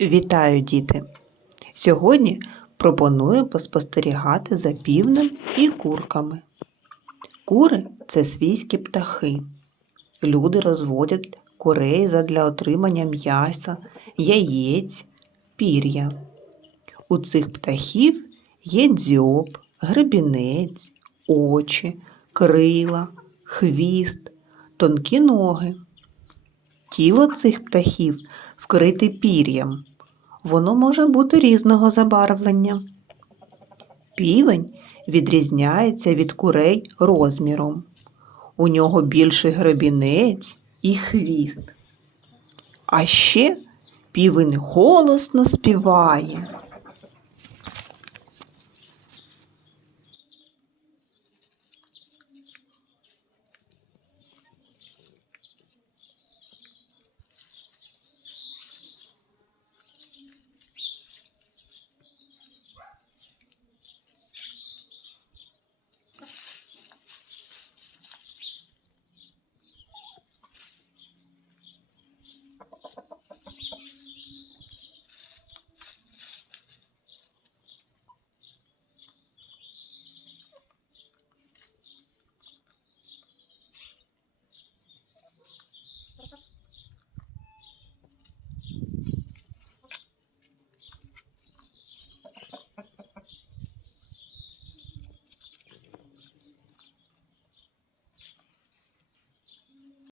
Вітаю, діти! Сьогодні пропоную поспостерігати за півнем і курками. Кури це свійські птахи. Люди розводять курей задля отримання м'яса, яєць, пір'я. У цих птахів є дзьоб, гребінець, очі, крила, хвіст, тонкі ноги. Тіло цих птахів вкрите пір'ям. Воно може бути різного забарвлення. Півень відрізняється від курей розміром. У нього більший гребінець і хвіст. А ще півень голосно співає.